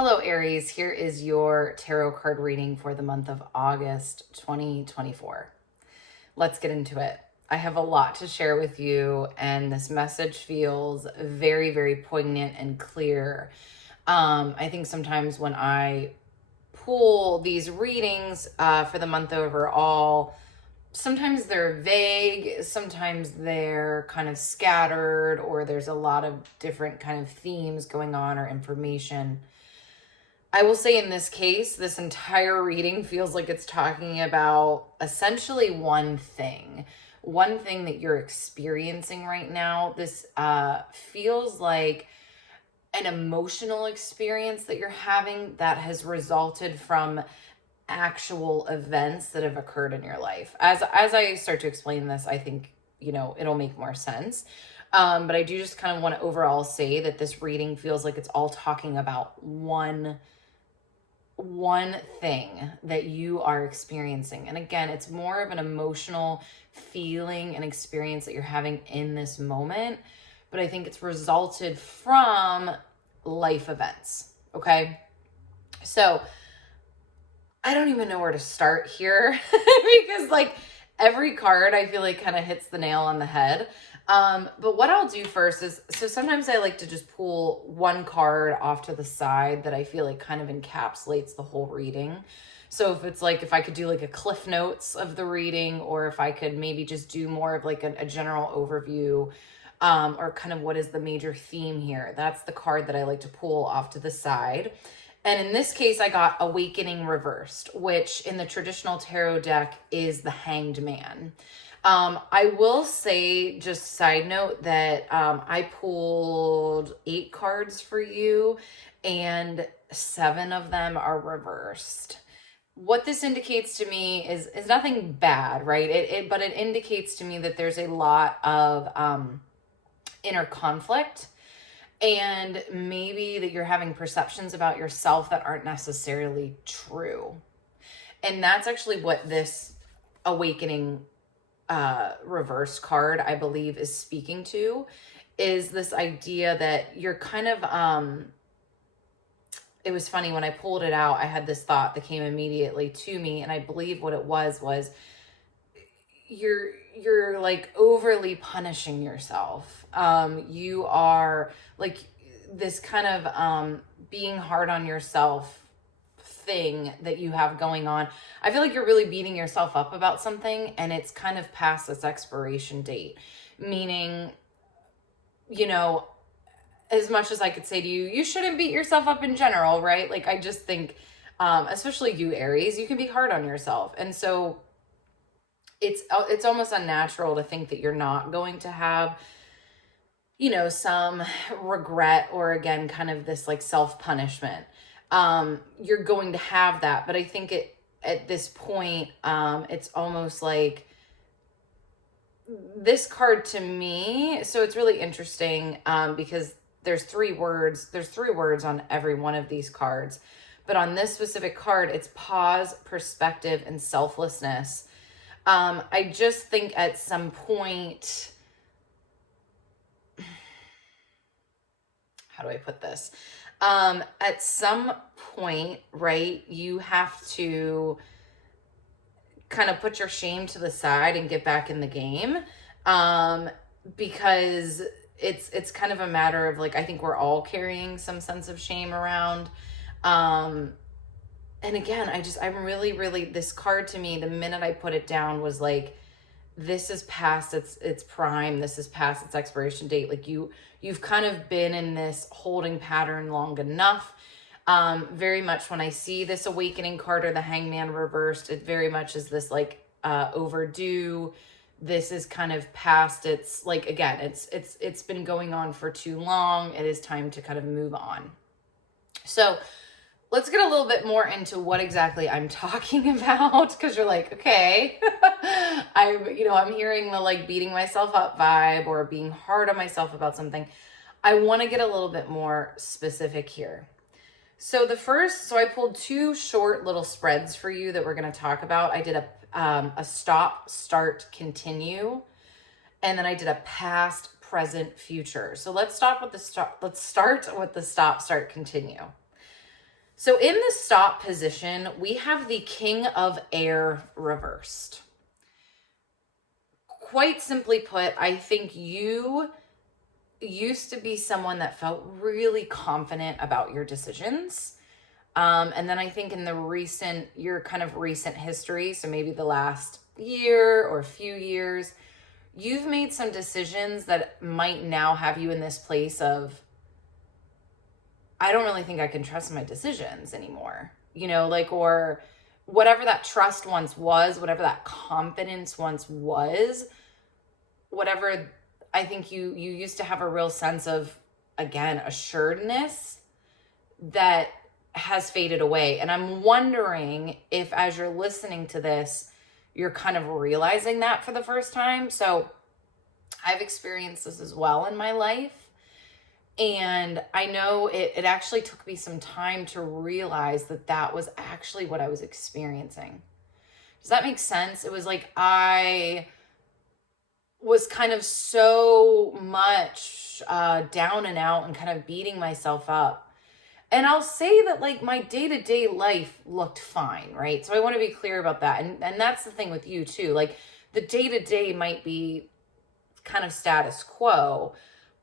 Hello, Aries. Here is your tarot card reading for the month of August 2024. Let's get into it. I have a lot to share with you, and this message feels very, very poignant and clear. I think sometimes when I pull these readings for the month overall, sometimes they're vague, sometimes they're kind of scattered, or there's a lot of different kind of themes going on or information. I will say in this case, this entire reading feels like it's talking about essentially one thing that you're experiencing right now. This feels like an emotional experience that you're having that has resulted from actual events that have occurred in your life. As I start to explain this, I think, it'll make more sense. But I do just kind of want to overall say that this reading feels like it's all talking about one thing that you are experiencing. And again, it's more of an emotional feeling and experience that you're having in this moment, but I think it's resulted from life events. Okay. So I don't even know where to start here because every card I feel like kind of hits the nail on the head. But what I'll do first is, so sometimes I like to just pull one card off to the side that I feel like kind of encapsulates the whole reading. So if it's if I could do a cliff notes of the reading, or if I could maybe just do more of a general overview, or kind of what is the major theme here, that's the card that I like to pull off to the side. And in this case, I got Awakening Reversed, which in the traditional tarot deck is the Hanged Man. I will say, just side note, that I pulled 8 cards for you, and 7 of them are reversed. What this indicates to me is nothing bad, right? But it indicates to me that there's a lot of inner conflict, and maybe that you're having perceptions about yourself that aren't necessarily true. And that's actually what this Awakening reverse card, I believe, is speaking to, is this idea that you're kind of it was funny when I pulled it out, I had this thought that came immediately to me, and I believe what it was you're overly punishing yourself. You are this kind of being hard on yourself thing that you have going on. I feel like you're really beating yourself up about something, and it's kind of past its expiration date. Meaning, as much as I could say to you, you shouldn't beat yourself up in general, right? I just think, especially you, Aries, you can be hard on yourself. And so it's almost unnatural to think that you're not going to have, some regret, or again, kind of this self-punishment. You're going to have that. But I think at this point, it's almost like this card to me. So it's really interesting, because there's 3 words on every one of these cards. But on this specific card, it's pause, perspective, and selflessness. I just think at some point, how do I put this? At some point, right, you have to kind of put your shame to the side and get back in the game. Because it's kind of a matter of I think we're all carrying some sense of shame around. And again, I'm really, this card to me, the minute I put it down, was this is past its prime. This is past its expiration date. You've kind of been in this holding pattern long enough. Very much when I see this Awakening card or the Hangman reversed, it very much is this overdue. This is kind of past its again, it's been going on for too long. It is time to kind of move on. So let's get a little bit more into what exactly I'm talking about, because you're okay. I'm hearing the beating myself up vibe, or being hard on myself about something. I want to get a little bit more specific here. So I pulled 2 short little spreads for you that we're going to talk about. I did a stop, start, continue, and then I did a past, present, future. So let's start with the stop, start, continue. So in the stop position, we have the King of Air reversed. Quite simply put, I think you used to be someone that felt really confident about your decisions. And then I think in your kind of recent history, so maybe the last year or few years, you've made some decisions that might now have you in this place of, I don't really think I can trust my decisions anymore, like, or whatever that trust once was, whatever that confidence once was, whatever, I think you used to have a real sense of, again, assuredness that has faded away. And I'm wondering if, as you're listening to this, you're kind of realizing that for the first time. So I've experienced this as well in my life. And I know it actually took me some time to realize that was actually what I was experiencing. Does that make sense? It was like I was kind of so much down and out and kind of beating myself up. And I'll say that, like, my day-to-day life looked fine, right? So I want to be clear about that. And that's the thing with you too. Like, the day-to-day might be kind of status quo,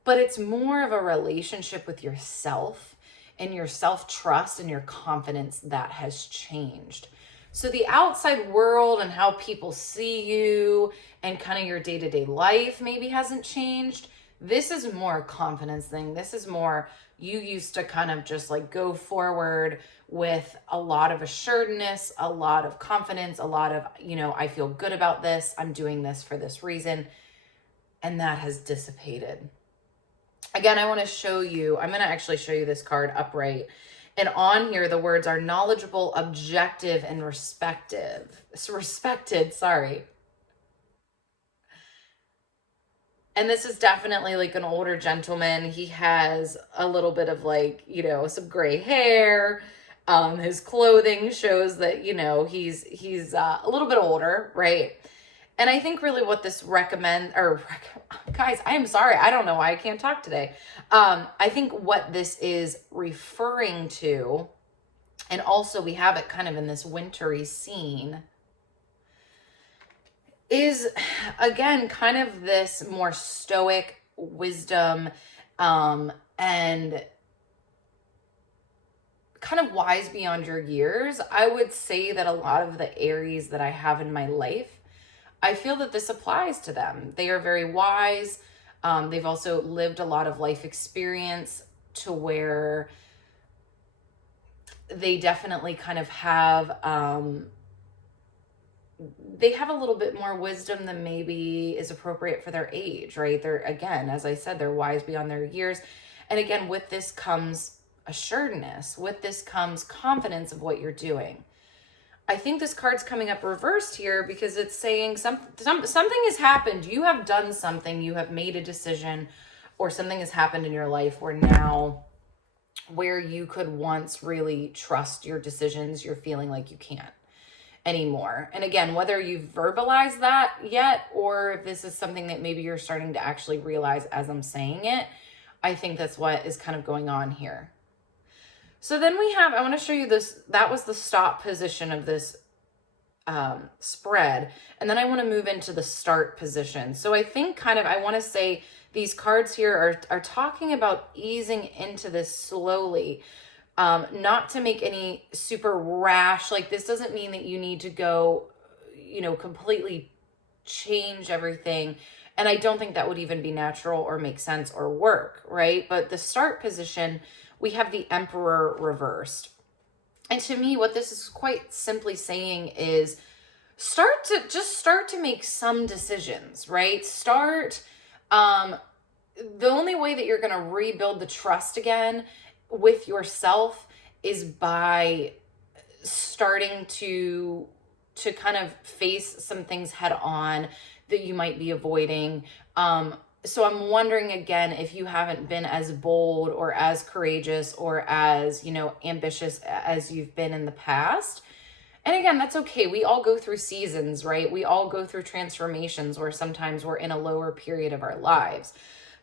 but it's more of a relationship with yourself and your self-trust and your confidence that has changed. So the outside world and how people see you and kind of your day-to-day life maybe hasn't changed. This is more a confidence thing. This is more, you used to kind of just like go forward with a lot of assuredness, a lot of confidence, a lot of, I feel good about this. I'm doing this for this reason. And that has dissipated. Again, I want to show you, I'm going to actually show you this card upright. And on here, the words are knowledgeable, objective, and respected, sorry. And this is definitely like an older gentleman. He has a little bit of like, some gray hair. His clothing shows that, he's a little bit older, right? And I think really what this guys, I'm sorry. I don't know why I can't talk today. I think what this is referring to, and also we have it kind of in this wintry scene, is again, kind of this more stoic wisdom, and kind of wise beyond your years. I would say that a lot of the Aries that I have in my life, I feel that this applies to them. They are very wise. They've also lived a lot of life experience to where they definitely kind of have, they have a little bit more wisdom than maybe is appropriate for their age, right? They're, again, as I said, they're wise beyond their years. And again, with this comes assuredness. With this comes confidence of what you're doing. I think this card's coming up reversed here because it's saying something has happened. You have done something. You have made a decision, or something has happened in your life where you could once really trust your decisions, you're feeling like you can't anymore. And again, whether you've verbalized that yet, or if this is something that maybe you're starting to actually realize as I'm saying it, I think that's what is kind of going on here. So then I want to show you this. That was the stop position of this spread. And then I want to move into the start position. So I think I want to say these cards here are talking about easing into this slowly, not to make any super rash. Like, this doesn't mean that you need to go, completely change everything. And I don't think that would even be natural or make sense or work, right? But the start position, we have the Emperor reversed. And to me, what this is quite simply saying is start to make some decisions, right? The only way that you're going to rebuild the trust again with yourself is by starting to kind of face some things head on that you might be avoiding. So I'm wondering again, if you haven't been as bold or as courageous or as, ambitious as you've been in the past. And again, that's okay. We all go through seasons, right? We all go through transformations where sometimes we're in a lower period of our lives.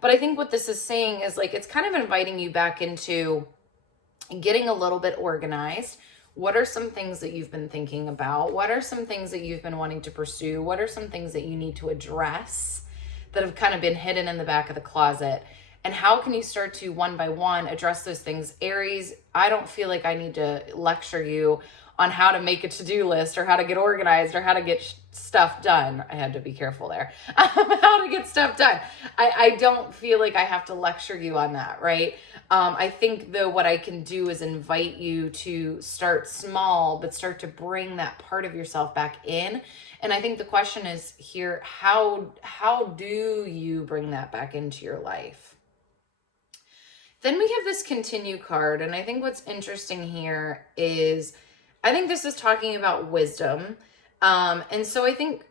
But I think what this is saying is, like, it's kind of inviting you back into getting a little bit organized. What are some things that you've been thinking about? What are some things that you've been wanting to pursue? What are some things that you need to address that have kind of been hidden in the back of the closet? And how can you start to one by one address those things? Aries, I don't feel like I need to lecture you on how to make a to-do list or how to get organized or how to get stuff done. I had to be careful there. How to get stuff done. I don't feel like I have to lecture you on that, right? I think though what I can do is invite you to start small, but start to bring that part of yourself back in. And I think the question is here, how do you bring that back into your life? Then we have this continue card. And I think what's interesting here is, I think this is talking about wisdom. And so I think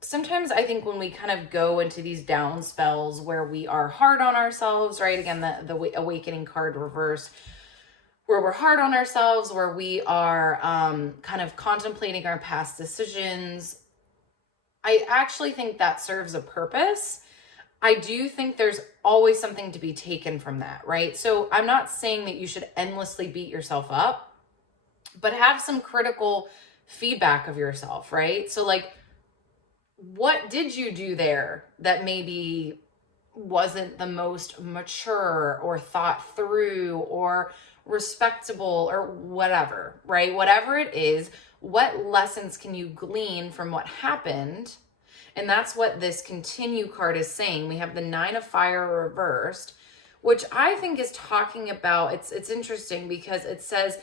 sometimes when we kind of go into these down spells where we are hard on ourselves, right? Again, the awakening card reverse, where we're hard on ourselves, where we are kind of contemplating our past decisions. I actually think that serves a purpose. I do think there's always something to be taken from that, right? So I'm not saying that you should endlessly beat yourself up, but have some critical feedback of yourself, right? So like, what did you do there that maybe wasn't the most mature or thought through or respectable or whatever, right? Whatever it is, what lessons can you glean from what happened? And that's what this continue card is saying. We have the 9 of Fire reversed, which I think is talking about, it's interesting because it says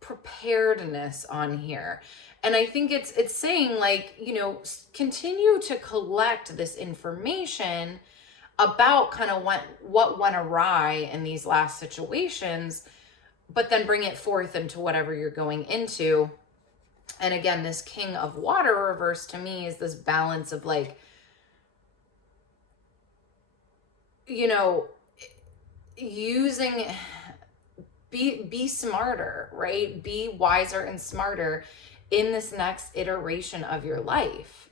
preparedness on here. And I think it's saying like, you know, continue to collect this information about kind of what went awry in these last situations, but then bring it forth into whatever you're going into. And again, this King of Water reverse to me is this balance of like, you know, be smarter, right? Be wiser and smarter in this next iteration of your life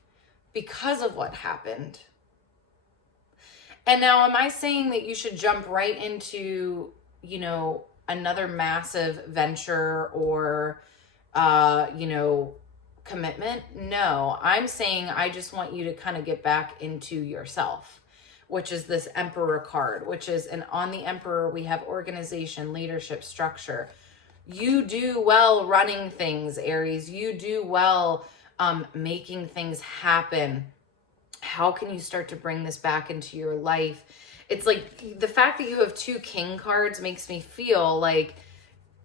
because of what happened. And now, am I saying that you should jump right into, you know, another massive venture or, you know, commitment? No, I'm saying I just want you to kind of get back into yourself, which is this Emperor card, which is, and on the Emperor, we have organization, leadership, structure. You do well running things, Aries. You do well making things happen. How can you start to bring this back into your life? It's like the fact that you have 2 King cards makes me feel like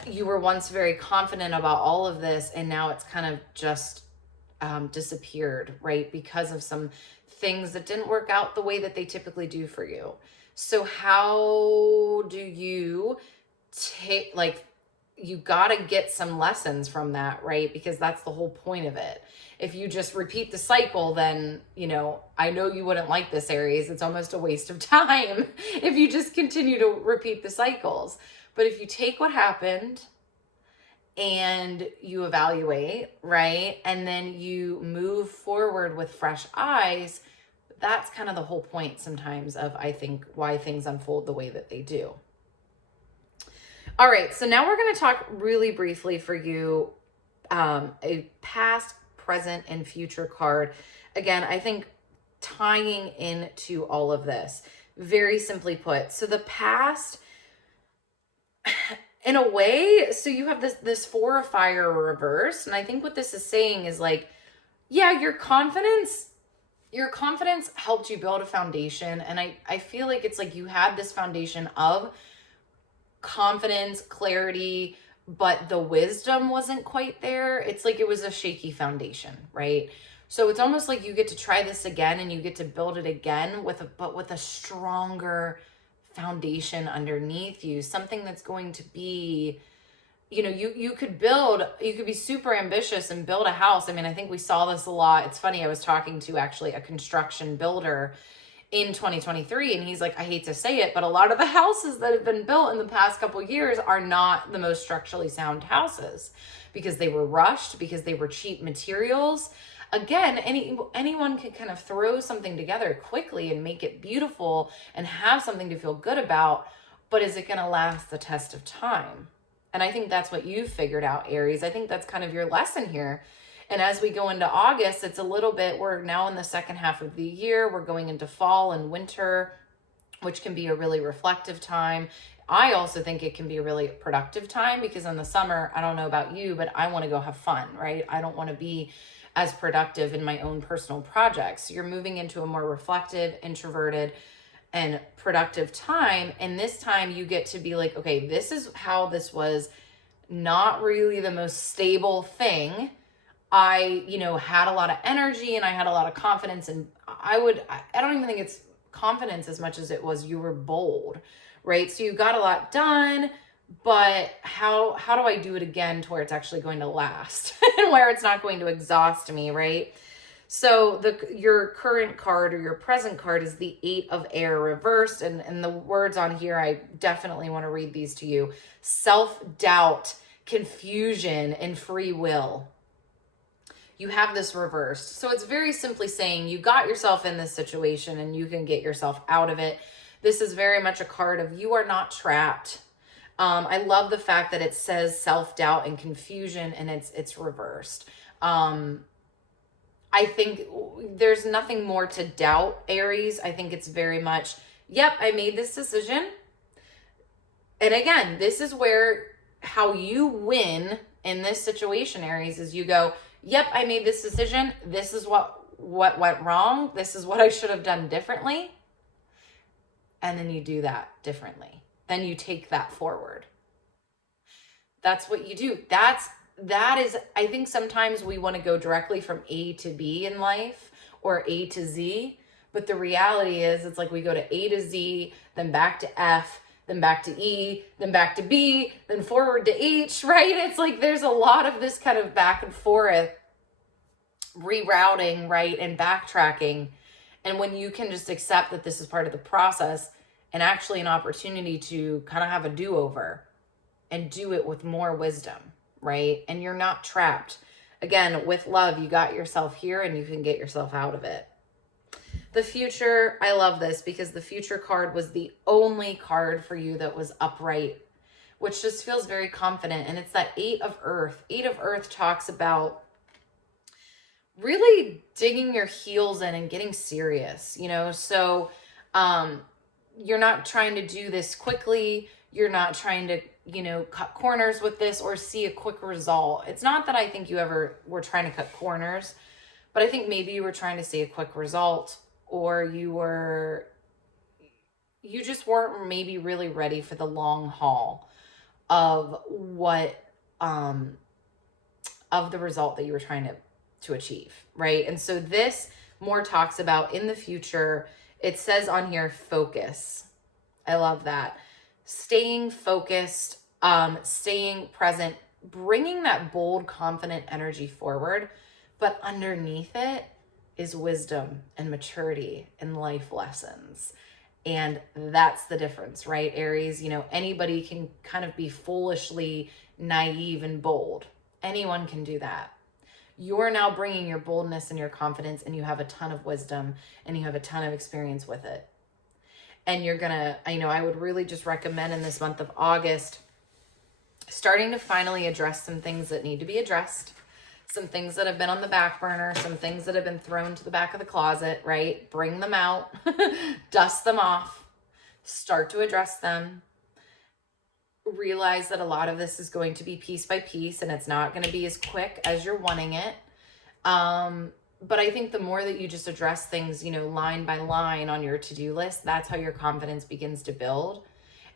you were once very confident about all of this, and now it's kind of just disappeared, right? Because of some things that didn't work out the way that they typically do for you. So how do you take, like, you got to get some lessons from that, right? Because that's the whole point of it. If you just repeat the cycle, then, you know, I know you wouldn't like this, Aries. It's almost a waste of time if you just continue to repeat the cycles. But if you take what happened and you evaluate, right? And then you move forward with fresh eyes, that's kind of the whole point sometimes of, I think, why things unfold the way that they do. All right, so now we're going to talk really briefly for you a past, present, and future card. Again, I think tying into all of this, very simply put. So the past, in a way, so you have this 4 of Fire reverse, and I think what this is saying is like, yeah, your confidence helped you build a foundation, and I feel like it's like you had this foundation of confidence, clarity, but the wisdom wasn't quite there. It's like it was a shaky foundation, right? So it's almost like you get to try this again and you get to build it again with a stronger foundation underneath you, something that's going to be, you know, you could be super ambitious and build a house. I mean, I think we saw this a lot. It's funny, I was talking to actually a construction builder in 2023, and he's like, I hate to say it, but a lot of the houses that have been built in the past couple of years are not the most structurally sound houses because they were rushed, because they were cheap materials. Again, anyone can kind of throw something together quickly and make it beautiful and have something to feel good about, but is it going to last the test of time? And I think that's what you've figured out, Aries. I think that's kind of your lesson here. And as we go into August, it's a little bit, we're now in the second half of the year. We're going into fall and winter, which can be a really reflective time. I also think it can be a really productive time because in the summer, I don't know about you, but I want to go have fun, right? I don't want to be as productive in my own personal projects. You're moving into a more reflective, introverted, and productive time. And this time you get to be like, okay, this is how this was not really the most stable thing. I, had a lot of energy and I had a lot of confidence, and I don't even think it's confidence as much as it was you were bold, right? So you got a lot done, but how do I do it again to where it's actually going to last and where it's not going to exhaust me, right? So your current card or your present card is the 8 of Air reversed, and the words on here, I definitely want to read these to you. Self-doubt, confusion, and free will. You have this reversed. So it's very simply saying you got yourself in this situation and you can get yourself out of it. This is very much a card of you are not trapped. I love the fact that it says self-doubt and confusion and it's reversed. I think there's nothing more to doubt, Aries. I think it's very much, yep, I made this decision. And again, this is where how you win in this situation, Aries, is you go, yep, I made this decision. This is what went wrong. This is what I should have done differently. And then you do that differently. Then you take that forward. That's what you do. That is, I think sometimes we want to go directly from A to B in life or A to Z. But the reality is it's like we go to A to Z, then back to F, then back to E, then back to B, then forward to H, right? It's like there's a lot of this kind of back and forth rerouting, right? And backtracking. And when you can just accept that this is part of the process and actually an opportunity to kind of have a do-over and do it with more wisdom, right? And you're not trapped. Again, with love, you got yourself here and you can get yourself out of it. The future, I love this because the future card was the only card for you that was upright, which just feels very confident. And it's that 8 of Earth. 8 of Earth talks about really digging your heels in and getting serious, So you're not trying to do this quickly. You're not trying to, cut corners with this or see a quick result. It's not that I think you ever were trying to cut corners, but I think maybe you were trying to see a quick result, or you just weren't maybe really ready for the long haul of what, of the result that you were trying to achieve, right? And so this more talks about in the future, it says on here, focus. I love that. Staying focused, staying present, bringing that bold, confident energy forward, but underneath it is wisdom and maturity and life lessons. And that's the difference, right, Aries? Anybody can kind of be foolishly naive and bold. Anyone can do that. You're now bringing your boldness and your confidence, and you have a ton of wisdom and you have a ton of experience with it. And you're gonna, I would really just recommend in this month of August, starting to finally address some things that need to be addressed, some things that have been on the back burner, some things that have been thrown to the back of the closet, right? Bring them out, dust them off, start to address them. Realize that a lot of this is going to be piece by piece and it's not going to be as quick as you're wanting it. But I think the more that you just address things, line by line on your to-do list, that's how your confidence begins to build.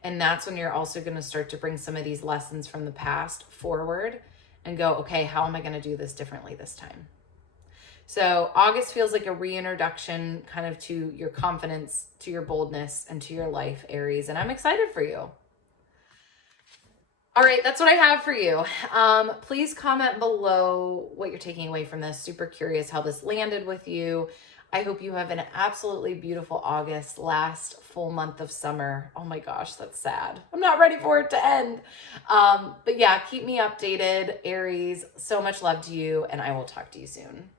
And that's when you're also going to start to bring some of these lessons from the past forward and go, okay, how am I going to do this differently this time? So August feels like a reintroduction kind of to your confidence, to your boldness, and to your life, Aries. And I'm excited for you. All right, that's what I have for you. Please comment below what you're taking away from this. Super curious how this landed with you. I hope you have an absolutely beautiful August, last full month of summer. Oh my gosh, that's sad. I'm not ready for it to end. But yeah, keep me updated, Aries. So much love to you, and I will talk to you soon.